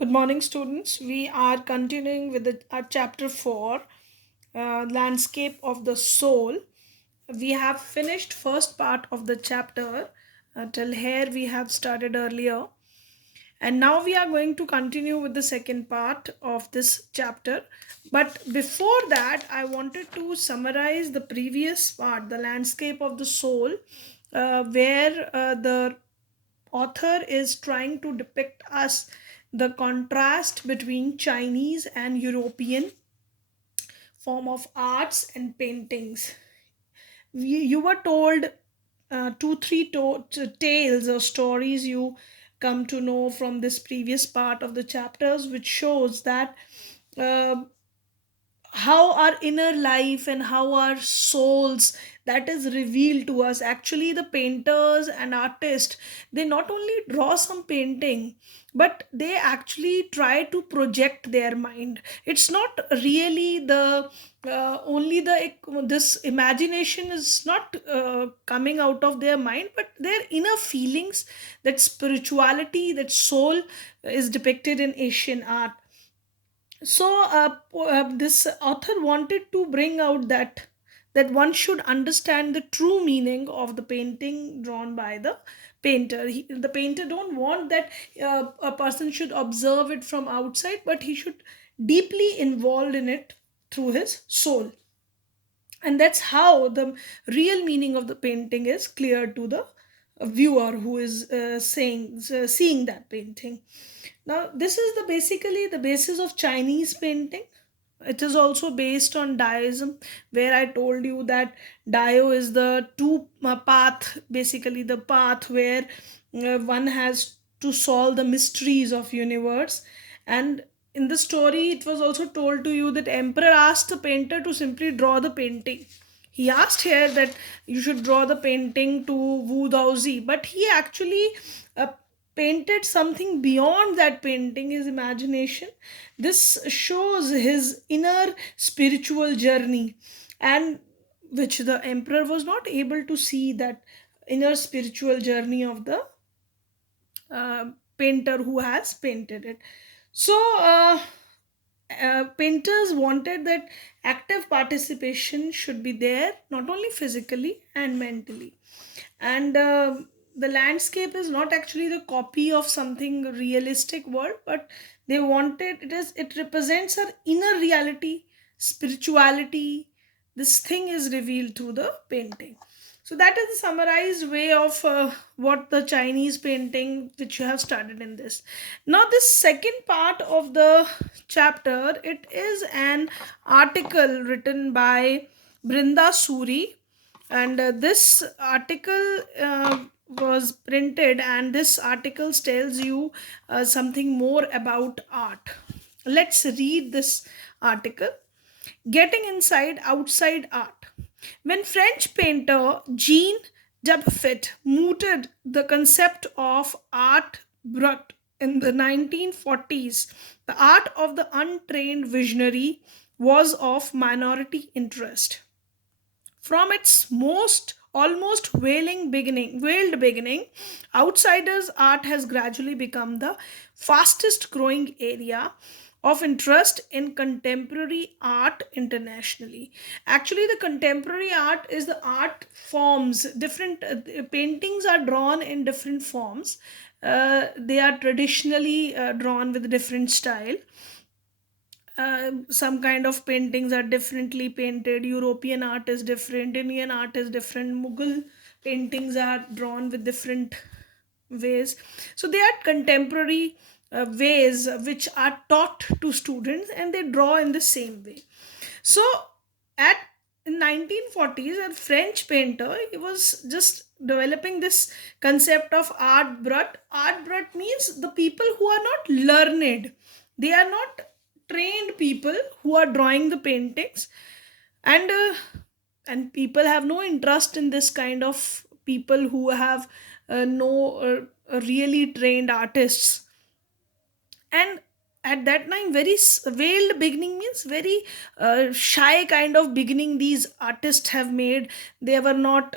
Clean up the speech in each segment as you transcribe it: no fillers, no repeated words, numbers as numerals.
Good morning, students. We are continuing with our chapter 4, Landscape of the Soul. We have finished first part of the chapter. Till here we have started earlier. And now we are going to continue with the second part of this chapter. But before that, I wanted to summarize the previous part, the Landscape of the Soul, where the author is trying to depict us the contrast between Chinese and European form of arts and paintings. You were told two, three tales or stories you come to know from this previous part of the chapters, which shows that uh, how our inner life and how our souls that is revealed to us. Actually, the painters and artists, they not only draw some painting, but they actually try to project their mind. It's not really the only the this imagination is not coming out of their mind, but their inner feelings, that spirituality, that soul is depicted in Asian art. So this author wanted to bring out that one should understand the true meaning of the painting drawn by the painter. The painter don't want that a person should observe it from outside, but he should deeply involved in it through his soul, and that's how the real meaning of the painting is clear to the viewer who is seeing that painting. Now, this is the basically the basis of Chinese painting. It is also based on Daoism, where I told you that Dao is the two path, basically the path where one has to solve the mysteries of universe. And in the story, it was also told to you that Emperor asked the painter to simply draw the painting. He asked here that you should draw the painting to Wu Daozi, but he actually uh, painted something beyond that painting, his imagination. This shows his inner spiritual journey, and which the emperor was not able to see, that inner spiritual journey of the painter who has painted it. So, painters wanted that active participation should be there, not only physically and mentally. And the landscape is not actually the copy of something realistic world, but they wanted it represents our inner reality, spirituality. This thing is revealed through the painting. So that is the summarized way of what the Chinese painting which you have studied in this. Now, this second part of the chapter, it is an article written by Brinda Suri, and this article was printed, and this article tells you something more about art. Let's read this article. Getting inside outside art. When French painter Jean Dubuffet mooted the concept of art brut in the 1940s, the art of the untrained visionary was of minority interest. From its most almost veiled beginning, outsiders art has gradually become the fastest growing area of interest in contemporary art internationally. Actually, the contemporary art is the art forms. Different paintings are drawn in different forms. They are traditionally drawn with different style. Some kind of paintings are differently painted. European art is different, Indian art is different, Mughal paintings are drawn with different ways. So they are contemporary ways which are taught to students, and they draw in the same way. So at in 1940s, a French painter, he was just developing this concept of art brut. Art brut means the people who are not learned, they are not trained people who are drawing the paintings. And uh, and people have no interest in this kind of people who have no really trained artists. And at that time, very veiled beginning means very shy kind of beginning these artists have made. They were not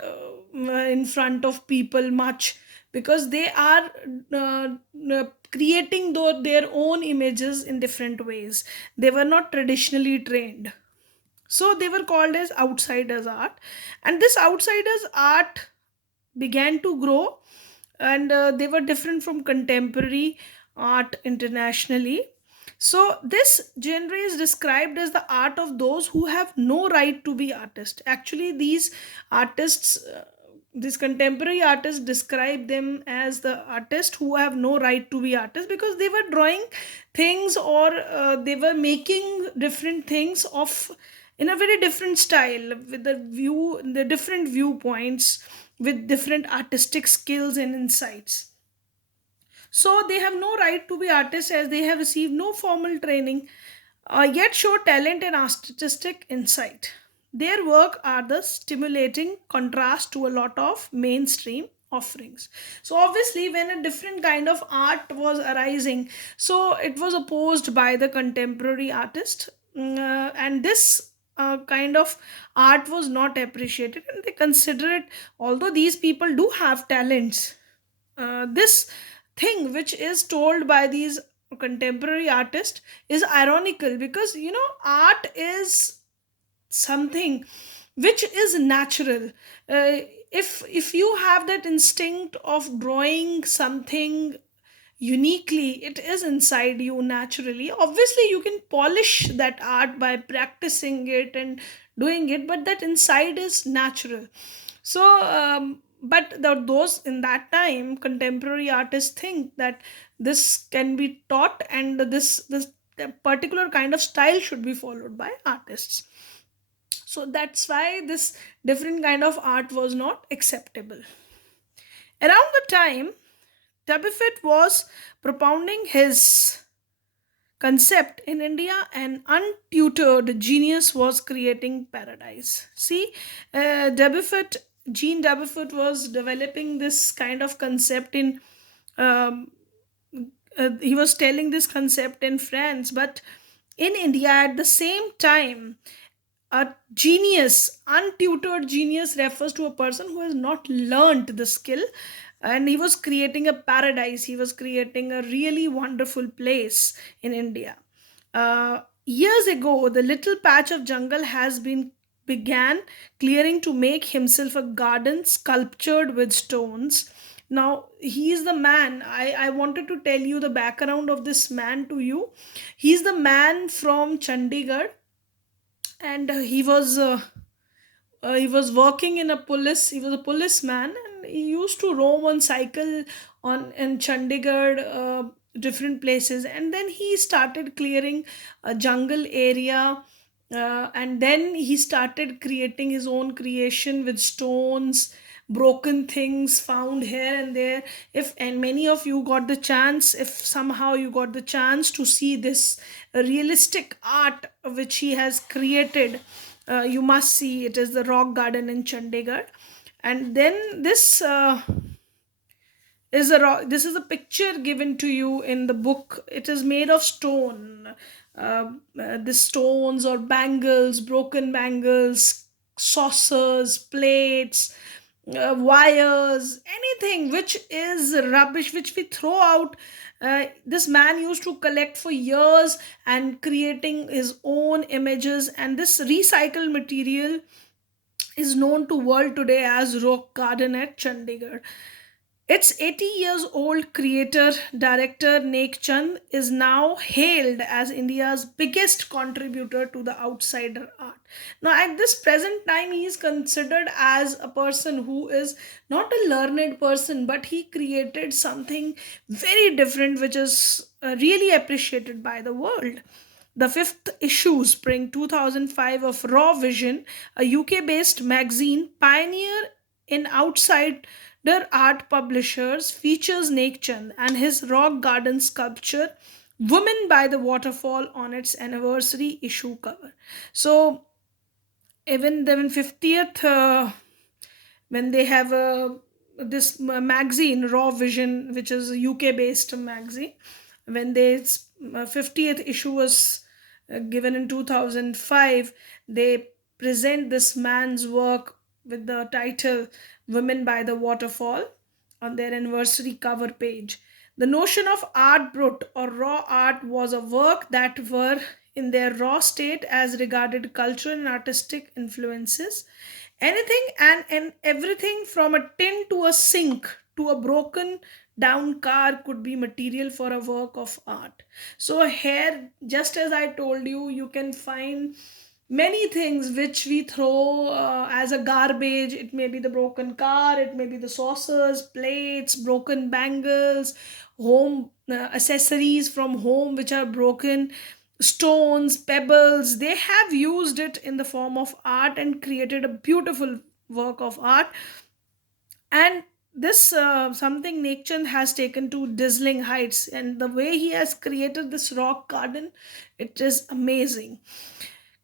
in front of people much. because they are uh, creating their own images in different ways. They were not traditionally trained, so they were called as outsiders art. And this outsiders art began to grow, and they were different from contemporary art internationally. So this genre is described as the art of those who have no right to be artists. Actually, these artists, these contemporary artists, describe them as the artists who have no right to be artists, because they were drawing things, or they were making different things of in a very different style, with the different viewpoints, with different artistic skills and insights. So they have no right to be artists, as they have received no formal training, yet show talent and artistic insight. Their work are the stimulating contrast to a lot of mainstream offerings. So obviously, when a different kind of art was arising, so it was opposed by the contemporary artist. And this kind of art was not appreciated, and they consider it, although these people do have talents, this thing which is told by these contemporary artists is ironical, because art is something which is natural. If you have that instinct of drawing something uniquely, it is inside you naturally. Obviously, you can polish that art by practicing it and doing it, but that inside is natural. So but those in that time, contemporary artists think that this can be taught, and this particular kind of style should be followed by artists. So that's why this different kind of art was not acceptable. Around the time Tabitha was propounding his concept in India, an untutored genius was creating paradise. See, Debuffet, Jean Debuffet was developing this kind of concept in. Um, he was telling this concept in France, but in India at the same time, a genius, untutored genius, refers to a person who has not learned the skill, and he was creating a paradise. He was creating a really wonderful place in India. Years ago, the little patch of jungle has been began clearing to make himself a garden sculptured with stones. Now he is the man. I wanted to tell you the background of this man to you. He's the man from Chandigarh, and he was working in a police. He was a policeman, and he used to roam on cycle on in Chandigarh, different places. And then he started clearing a jungle area, and then he started creating his own creation with stones, broken things found here and there. If and many of you got the chance, if somehow you got the chance to see this realistic art which he has created, you must see. It is the rock garden in Chandigarh. And then this is a picture given to you in the book. It is made of stone. The stones or bangles, broken bangles, saucers, plates, wires, anything which is rubbish, which we throw out. This man used to collect for years and creating his own images, and this recycled material is known to world today as rock garden at Chandigarh. Its 80 years old creator director Nek Chand is now hailed as India's biggest contributor to the outsider art. Now, at this present time, he is considered as a person who is not a learned person, but he created something very different, which is really appreciated by the world. The fifth issue, spring 2005, of Raw Vision, a UK based magazine pioneer in outsider art publishers, features Nek Chand and his rock garden sculpture Women by the Waterfall on its anniversary issue cover. So even the 50th, when they have this magazine Raw Vision, which is a UK based magazine, when they 50th issue was given in 2005, they present this man's work with the title Women by the Waterfall. on their anniversary cover page. The notion of art brut or raw art was a work that were in their raw state as regarded cultural and artistic influences. Anything and everything from a tin to a sink to a broken down car could be material for a work of art. So here, just as I told you, you can find many things which we throw as a garbage. It may be the broken car, it may be the saucers, plates, broken bangles, home accessories from home which are broken, stones, pebbles. They have used it in the form of art and created a beautiful work of art. And this something Nekchand has taken to dazzling heights, and the way he has created this rock garden, it is amazing.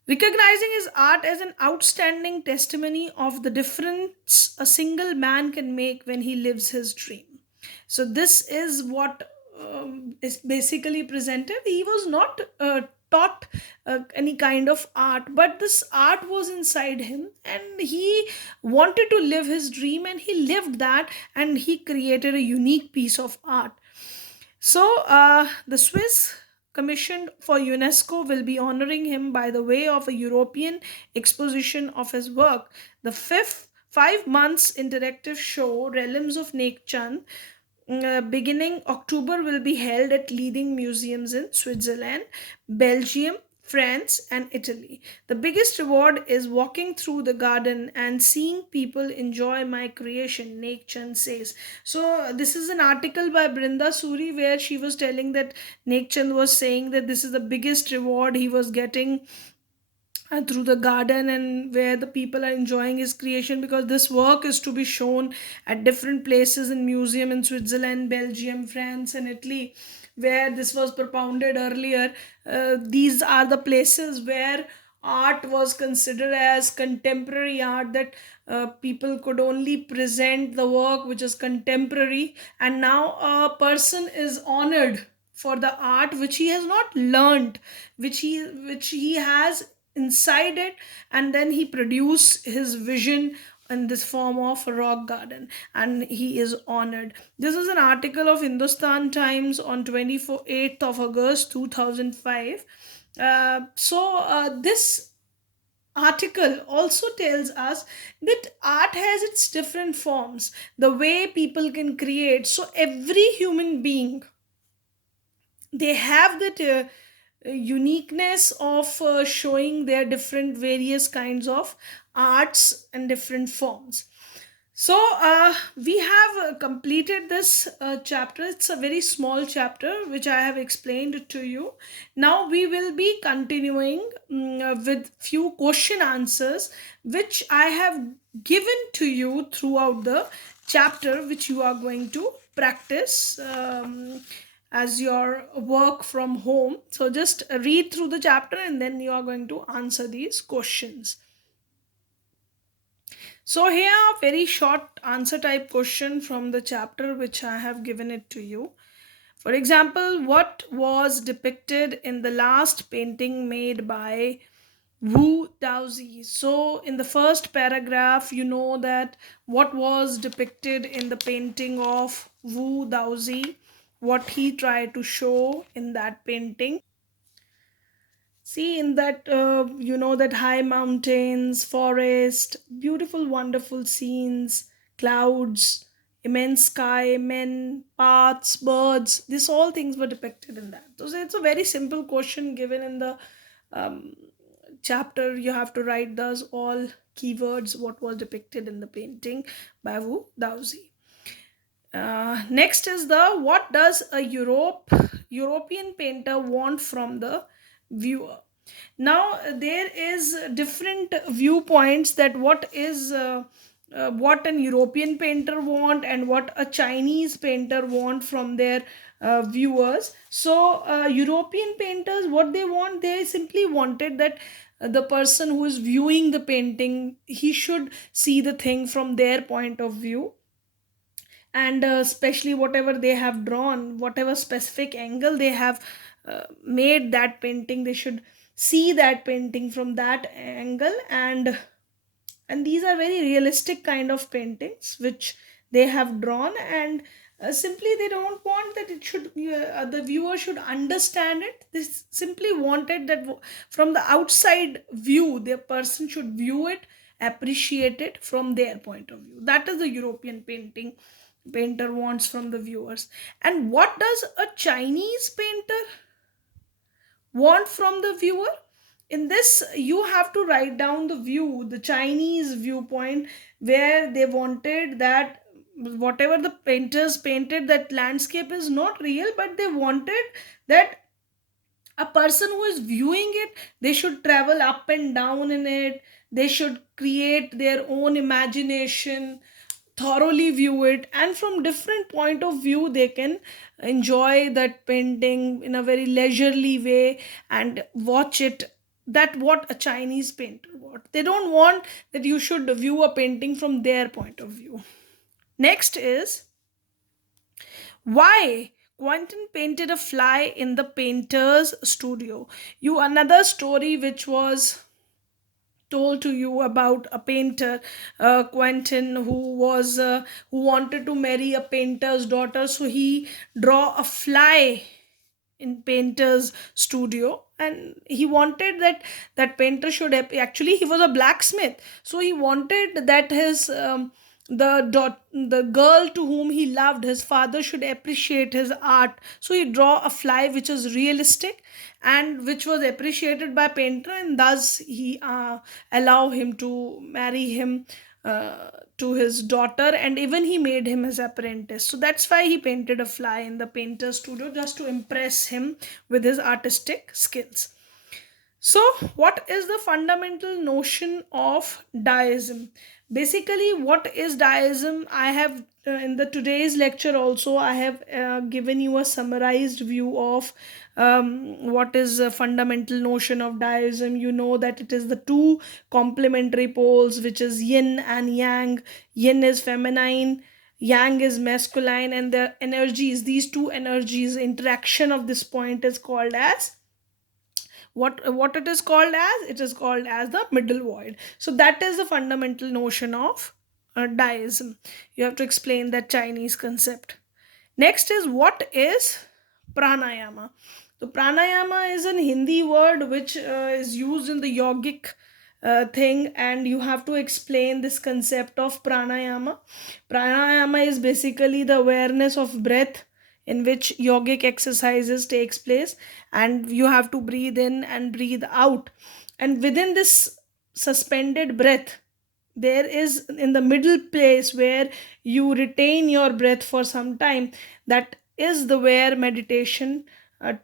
Recognizing his art as an outstanding testimony of the difference a single man can make when he lives his dream. So, this is what is basically presented. He was not taught any kind of art, but this art was inside him, and he wanted to live his dream, and he lived that, and he created a unique piece of art. So, the Swiss commissioned for UNESCO will be honoring him by the way of a European exposition of his work. The fifth 5 months interactive show, Realms of Nekchand, beginning October, will be held at leading museums in Switzerland, Belgium, France, and Italy. The biggest reward is walking through the garden and seeing people enjoy my creation, Nek Chand says. So, this is an article by Brinda Suri where she was telling that Nek Chand was saying that this is the biggest reward he was getting through the garden, and where the people are enjoying his creation, because this work is to be shown at different places in museum in Switzerland, Belgium, France, and Italy, where this was propounded earlier. These are the places where art was considered as contemporary art, that people could only present the work which is contemporary, and now a person is honored for the art which he has not learned, which he has inside it, and then he produced his vision in this form of a rock garden, and he is honored. This is an article of Hindustan Times on 28th of August 2005. This article also tells us that art has its different forms, the way people can create. So every human being, they have that uniqueness of showing their different various kinds of arts and different forms. So we have completed this chapter. It's a very small chapter which I have explained to you. Now we will be continuing with few question answers which I have given to you throughout the chapter, which you are going to practice as your work from home. So just read through the chapter and then you are going to answer these questions. So here a very short answer type question from the chapter which I have given it to you. For example, what was depicted in the last painting made by Wu Daozi? So in the first paragraph, you know that what was depicted in the painting of Wu Daozi, what he tried to show in that painting. See, in that, that high mountains, forest, beautiful, wonderful scenes, clouds, immense sky, men, paths, birds, these all things were depicted in that. So it's a very simple question given in the um, chapter. You have to write those all keywords, what was depicted in the painting by Wu Daozi. Next is the what does a European painter want from the viewer? Now there is different viewpoints that what an European painter want and what a Chinese painter want from their viewers. So European painters, what they want, they simply wanted that the person who is viewing the painting, he should see the thing from their point of view, and especially whatever they have drawn, whatever specific angle they have made that painting, they should see that painting from that angle. And these are very realistic kind of paintings which they have drawn, and simply they don't want that it should the viewer should understand it. They simply wanted that from the outside view the person should view it, appreciate it from their point of view. That is the European painter wants from the viewers. And what does a Chinese painter want from the viewer? In this, you have to write down the view, the Chinese viewpoint, where they wanted that whatever the painters painted, that landscape is not real, but they wanted that a person who is viewing it, they should travel up and down in it, they should create their own imagination, thoroughly view it, and from different point of view they can enjoy that painting in a very leisurely way and watch it. That what a Chinese painter want. They don't want that you should view a painting from their point of view. Next is why Quentin painted a fly in the painter's studio. You another story which was told to you about a painter, Quentin, who wanted to marry a painter's daughter, so he draw a fly in painter's studio, and he wanted that painter should actually he was a blacksmith, so he wanted that his the girl to whom he loved, his father, should appreciate his art. So he draw a fly which is realistic and which was appreciated by painter, and thus he allow him to marry him to his daughter, and even he made him his apprentice. So that's why he painted a fly in the painter's studio, just to impress him with his artistic skills. So, what is the fundamental notion of Daism? Basically, what is Daism? I have in the today's lecture also I have given you a summarized view of what is a fundamental notion of Daism. You know that it is the two complementary poles, which is yin and yang. Yin is feminine, yang is masculine, and the energies, these two energies, interaction of this point is called as what it is called as, it is called as the middle void. So that is the fundamental notion of Daism. You have to explain that Chinese concept. Next is what is pranayama. So pranayama is an Hindi word which is used in the yogic thing, and you have to explain this concept of pranayama. Pranayama is basically the awareness of breath in which yogic exercises takes place, and you have to breathe in and breathe out, and within this suspended breath there is in the middle place where you retain your breath for some time. That is the where meditation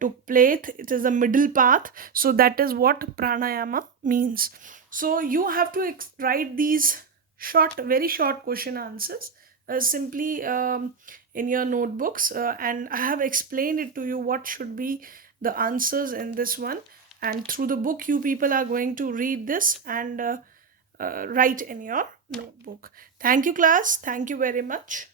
took place. It is the middle path. So that is what pranayama means. So you have to write these short, very short question answers simply in your notebooks, and I have explained it to you what should be the answers in this one, and through the book you people are going to read this and write in your notebook. Thank you, class. Thank you very much.